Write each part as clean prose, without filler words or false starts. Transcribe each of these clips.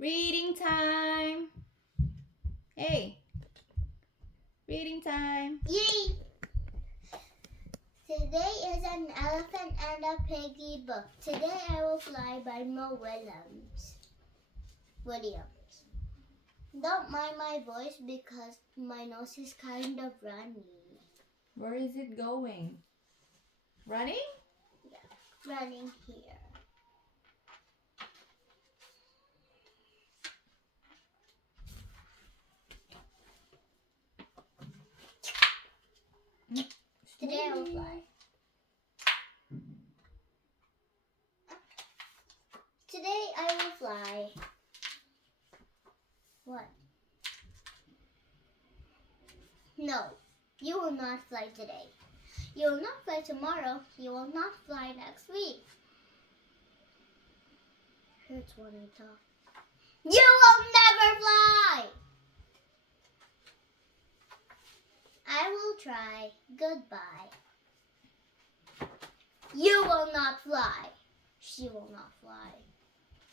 Reading time. Hey, reading time. Yay! Today is an elephant and a piggy book. Today I will fly by Williams. Don't mind my voice because my nose is kind of runny. Where is it going? Running? Yeah, running here. Today I will fly. Today I will fly. What? No, you will not fly today. You will not fly tomorrow. You will not fly next week. Hurts when I talk. You will never fly! I will try. Goodbye. You will not fly. She will not fly.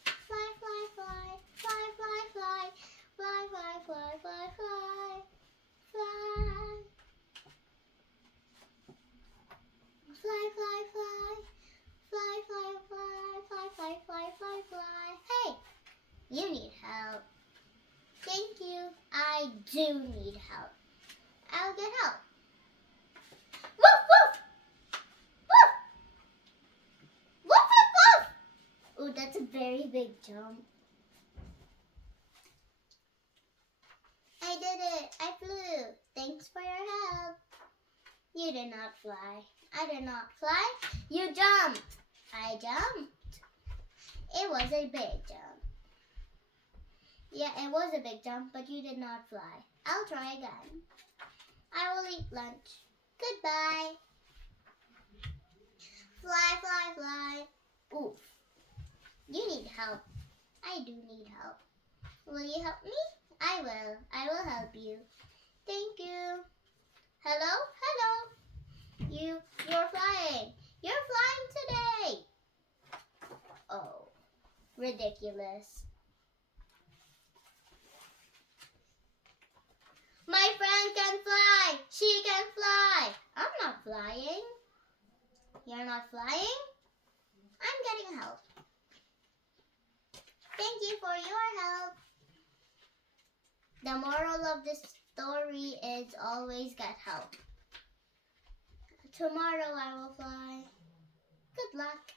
Fly, fly, fly. Fly, fly, fly. Fly, fly, fly, fly, fly. Fly. Fly, fly, fly. Fly, fly, fly. Fly, fly, fly, fly, fly. Hey, you need help. Thank you. I do need help. I'll get help. Woof, woof. Woof. Woof, woof, woof. Ooh, that's a very big jump. I did it. I flew. Thanks for your help. You did not fly. I did not fly. You jumped. I jumped. It was a big jump. Yeah, it was a big jump, but you did not fly. I'll try again. I will eat lunch. Goodbye. Fly, fly, fly. Oof. You need help. I do need help. Will you help me? I will. I will help you. Thank you. Hello? Hello. You're flying. You're flying today. Oh, ridiculous. My friend can fly. She can fly. I'm not flying. You're not flying? I'm getting help. Thank you for your help. The moral of this story is always get help. Tomorrow I will fly. Good luck.